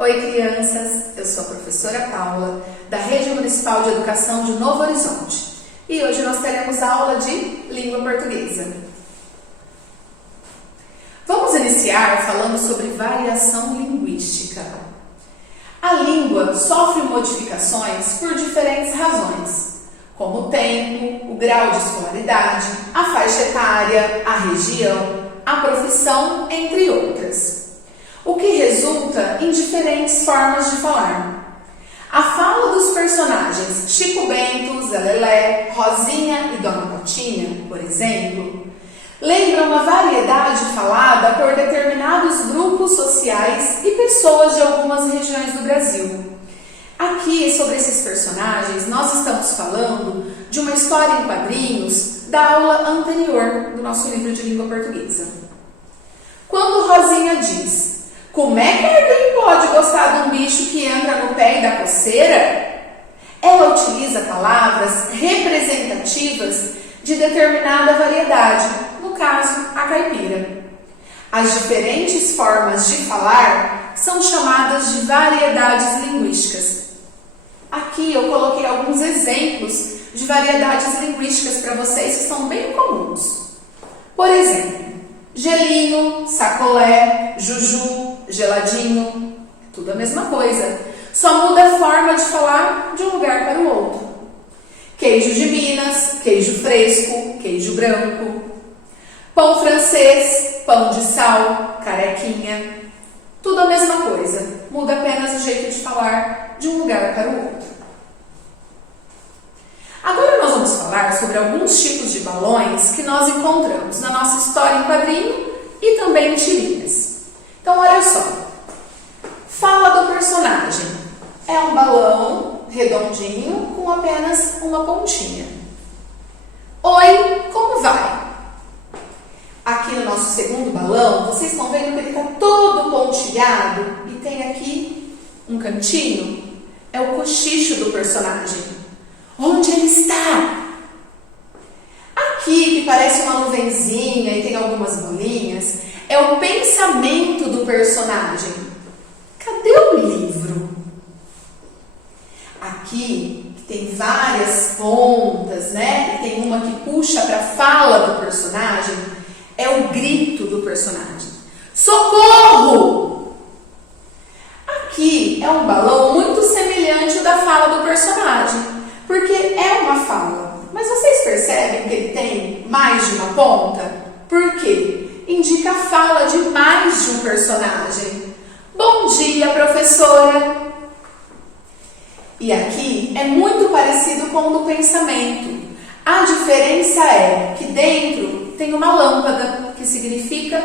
Oi, crianças! Eu sou a professora Paula, da Rede Municipal de Educação de Novo Horizonte. E hoje nós teremos aula de língua portuguesa. Vamos iniciar falando sobre variação linguística. A língua sofre modificações por diferentes razões, como o tempo, o grau de escolaridade, a faixa etária, a região, a profissão, entre outras. O que resulta em diferentes formas de falar. A fala dos personagens Chico Bento, Zé Lelé, Rosinha e Dona Potinha, por exemplo, lembra uma variedade falada por determinados grupos sociais e pessoas de algumas regiões do Brasil. Aqui, sobre esses personagens, nós estamos falando de uma história em quadrinhos da aula anterior do nosso livro de língua portuguesa. Quando Rosinha diz: como é que alguém pode gostar de um bicho que entra no pé e dá coceira? Ela utiliza palavras representativas de determinada variedade, no caso, a caipira. As diferentes formas de falar são chamadas de variedades linguísticas. Aqui eu coloquei alguns exemplos de variedades linguísticas para vocês que são bem comuns. Por exemplo, gelinho, sacolé, juju, geladinho, tudo a mesma coisa. Só muda a forma de falar de um lugar para o outro. Queijo de Minas, queijo fresco, queijo branco. Pão francês, pão de sal, carequinha. Tudo a mesma coisa, muda apenas o jeito de falar de um lugar para o outro. Agora nós vamos falar sobre alguns tipos de balões que nós encontramos na nossa história em quadrinho e também em tirinhas. Então, olha só. Fala do personagem. É um balão redondinho com apenas uma pontinha. Oi, como vai? Aqui no nosso segundo balão, vocês estão vendo que ele está todo pontilhado e tem aqui um cantinho. É o cochicho do personagem. Onde ele está? Aqui, que parece uma nuvenzinha e tem algumas bolinhas, é o pensamento do personagem. Cadê o livro? Aqui, que tem várias pontas, né? E tem uma que puxa para a fala do personagem, é o grito do personagem. Socorro! Aqui é um balão muito semelhante ao da fala do personagem, porque é uma fala. Mas vocês percebem que ele tem mais de uma ponta? Por quê? Indica a fala de mais de um personagem. Bom dia, professora! E aqui é muito parecido com o do pensamento. A diferença é que dentro tem uma lâmpada, que significa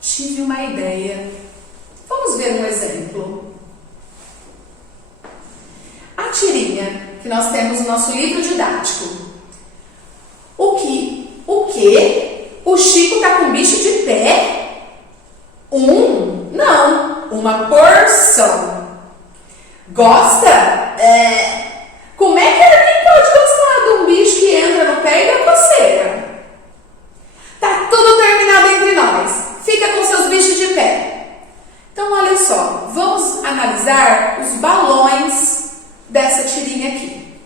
tive uma ideia. Vamos ver um exemplo. A tirinha que nós temos no nosso livro didático. O quê? O Chico tá com bicho de pé? Não, uma porção. Gosta? Como é que alguém pode gostar de um bicho que entra no pé e dá coceira? Tá tudo terminado entre nós. Fica com seus bichos de pé. Então, olha só, vamos analisar os balões dessa tirinha aqui.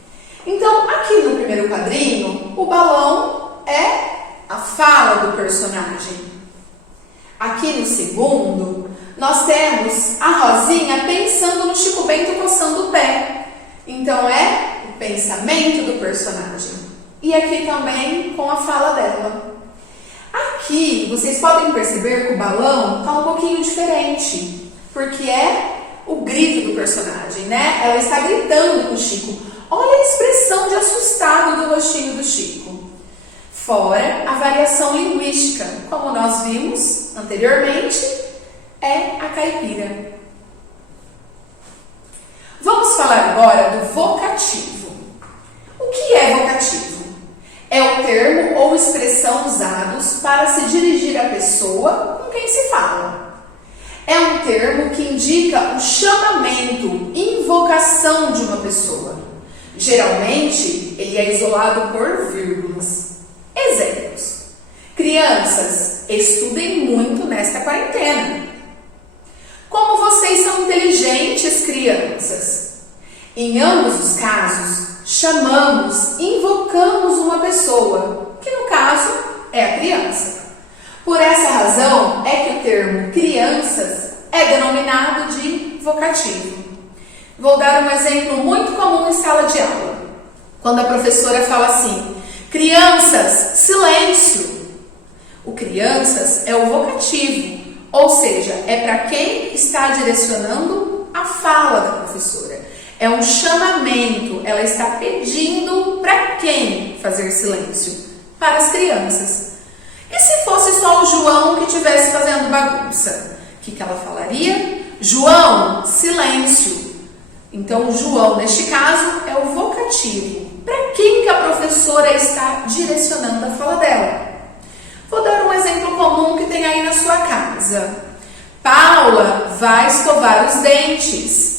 Então, aqui no primeiro quadrinho, o balão é a fala do personagem. Aqui no segundo, nós temos a Rosinha pensando no Chico Bento coçando o pé. Então, é o pensamento do personagem. E aqui também com a fala dela. Aqui, vocês podem perceber que o balão está um pouquinho diferente, porque é o grito do personagem, né? Ela está gritando com o Chico. Olha a expressão de assustado do rostinho do Chico. Fora a variação linguística, como nós vimos anteriormente, é a caipira. Vamos falar agora do vocativo. O que é vocativo? É o termo ou expressão usados para se dirigir à pessoa com quem se fala. É um termo que indica o chamamento, invocação de uma pessoa. Geralmente, ele é isolado por vírgulas. Exemplos. Crianças, estudem muito nesta quarentena. Como vocês são inteligentes Em ambos os casos, chamamos, invocamos uma pessoa, que no caso é a criança. Por essa razão é que o termo crianças é denominado de vocativo. Vou dar um exemplo muito comum em sala de aula. Quando a professora fala assim: crianças, silêncio. O crianças é o vocativo, ou seja, é para quem está direcionando a fala da professora. É um chamamento, ela está pedindo para quem fazer silêncio? Para as crianças. E se fosse só o João que estivesse fazendo bagunça? O que ela falaria? João, silêncio. Então, o João, neste caso, é o vocativo. Para quem que a professora está direcionando a fala dela? Vou dar um exemplo comum que tem aí na sua casa. Paula vai escovar os dentes.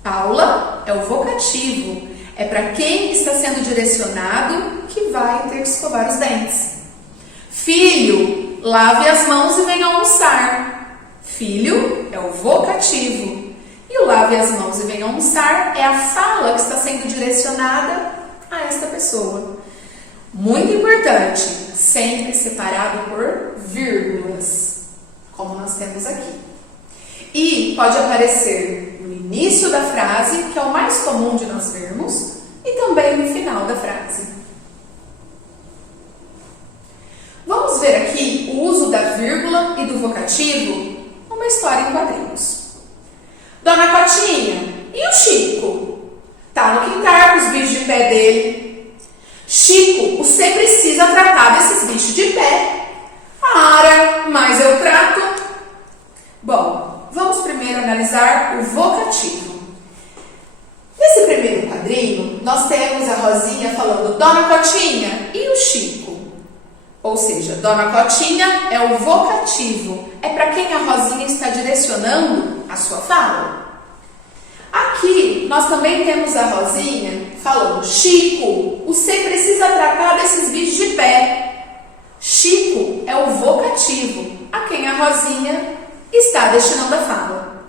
Paula é o vocativo. É para quem está sendo direcionado que vai ter que escovar os dentes. Filho, lave as mãos e venha almoçar. Filho é o vocativo. E o lave as mãos e venha almoçar é a fala que está sendo direcionada a esta pessoa. Muito importante, sempre separado por vírgulas, como nós temos aqui. E pode aparecer no início da frase, que é o mais comum de nós vermos, e também no final da frase. Vamos ver aqui o uso da vírgula e do vocativo numa história em quadrinhos. Dona Cotinha, e o Chico? Tá no quintal com os bichos de pé dele. Chico, você precisa tratar desses bichos de pé. Para, mas eu trato. Bom, vamos primeiro analisar o vocativo. Nesse primeiro quadrinho, nós temos a Rosinha falando Dona Cotinha e o Chico. Ou seja, Dona Cotinha é o vocativo, é para quem a Rosinha está direcionando a sua fala. Aqui, nós também temos a Rosinha falando Chico, você precisa tratar desses bichos de pé. Chico é o vocativo, a quem a Rosinha está destinando a fala.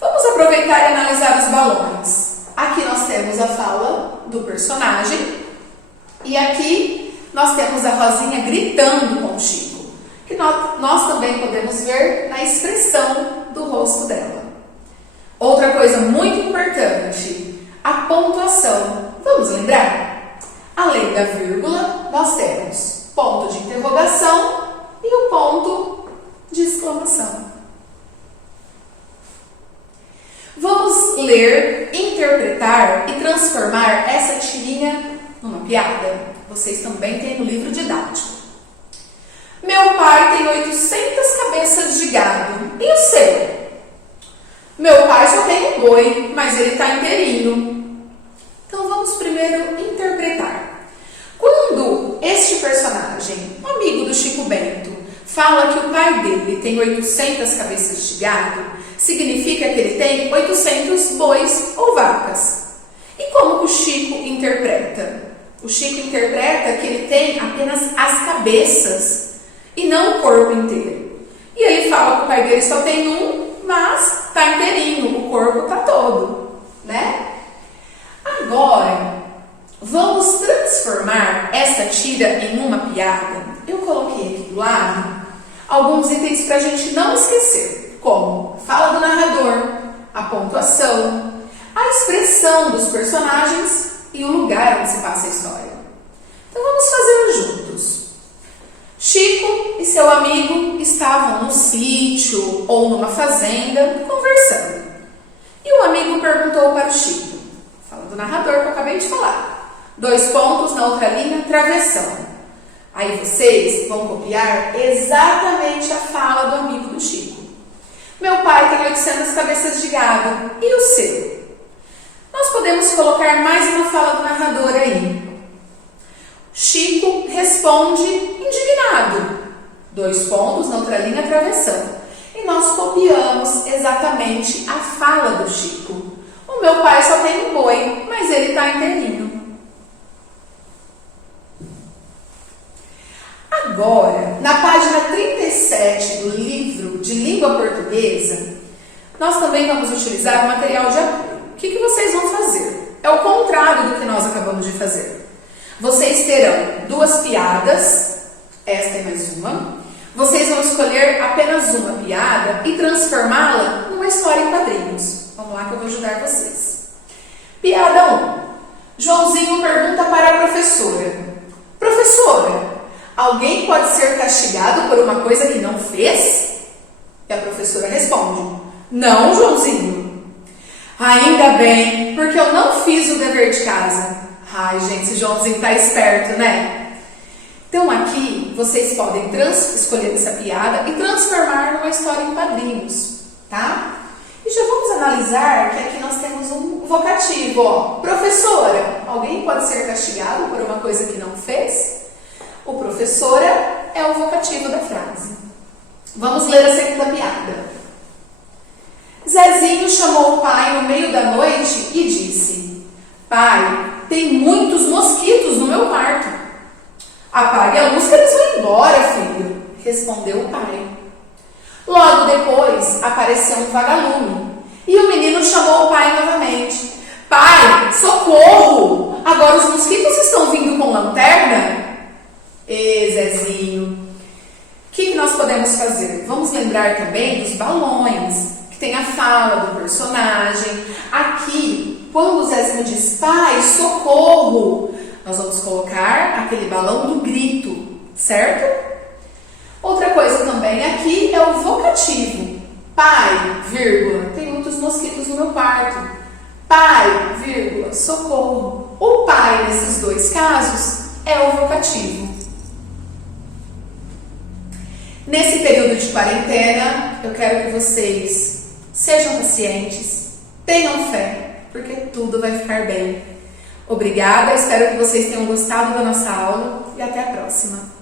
Vamos aproveitar e analisar os balões. Aqui nós temos a fala do personagem e aqui nós temos a Rosinha gritando com o Chico, que nós também podemos ver na expressão do rosto dela. Outra coisa muito importante, a pontuação. Vamos lembrar? Além da vírgula, nós temos ponto de interrogação e o ponto de exclamação. Vamos ler, interpretar e transformar essa tirinha numa piada. Vocês também têm no livro didático. Meu pai tem 800 cabeças de gado. E o seu? Meu pai só tem um boi, mas ele está inteirinho. Então vamos primeiro interpretar. Quando este personagem, amigo do Chico Bento, fala que o pai dele tem 800 cabeças de gado, significa que ele tem 800 bois ou vacas. E como que o Chico interpreta? O Chico interpreta que ele tem apenas as cabeças e não o corpo inteiro. E ele fala que o pai dele só tem um, mas está inteirinho, o corpo está todo, né? Agora, vamos transformar essa tira em uma piada. Eu coloquei aqui do lado alguns itens para a gente não esquecer, como fala do narrador, a pontuação, a expressão dos personagens e o lugar onde se passa a história. Então vamos fazê-lo juntos. Chico e seu amigo estavam num sítio ou numa fazenda conversando. E o amigo perguntou para o Chico, fala do narrador que eu acabei de falar, 2 pontos na outra linha, travessão. Aí vocês vão copiar exatamente a fala do amigo do Chico. Meu pai tem 800 cabeças de gado. E o seu? Nós podemos colocar mais uma fala do narrador aí. Chico responde indignado. 2 pontos na outra linha, travessão. E nós copiamos exatamente a fala do Chico. O meu pai só tem um boi, mas ele está inteirinho. Agora, na página 37 do livro de língua portuguesa, nós também vamos utilizar o material de apoio. O que vocês vão fazer? é o contrário do que nós acabamos de fazer. Vocês terão duas piadas, esta é mais uma. Vocês vão escolher apenas uma piada e transformá-la numa história em quadrinhos. Vamos lá que eu vou ajudar vocês. Piada 1. Joãozinho pergunta para a professora: Professora, alguém pode ser castigado por uma coisa que não fez? E a professora responde: Não, Joãozinho. Ainda bem, porque eu não fiz o dever de casa. Ai, gente, esse Joãozinho tá esperto, né? Então aqui vocês podem escolher essa piada e transformar numa história em quadrinhos, tá? E já vamos analisar que aqui nós temos um vocativo, ó. Professora, alguém pode ser castigado por uma coisa que não fez? O professora é o vocativo da frase. Vamos ler a segunda piada. Zezinho chamou o pai no meio da noite e disse: Pai, tem muitos mosquitos no meu quarto. Apague a luz que eles vão embora, filho, respondeu o pai. Logo depois apareceu um vagalume e o menino chamou o pai novamente. Pai, socorro! Agora os mosquitos estão vindo com lanterna? Zezinho, o que nós podemos fazer? Vamos lembrar também dos balões, que tem a fala do personagem. Aqui, quando o Zezinho diz pai, socorro, nós vamos colocar aquele balão do grito, certo? Outra coisa também aqui é o vocativo. Pai, vírgula, tem muitos mosquitos no meu quarto. Pai, vírgula, socorro. O pai, nesses dois casos, é o vocativo. Nesse período de quarentena, eu quero que vocês sejam pacientes, tenham fé, porque tudo vai ficar bem. Obrigada, espero que vocês tenham gostado da nossa aula e até a próxima.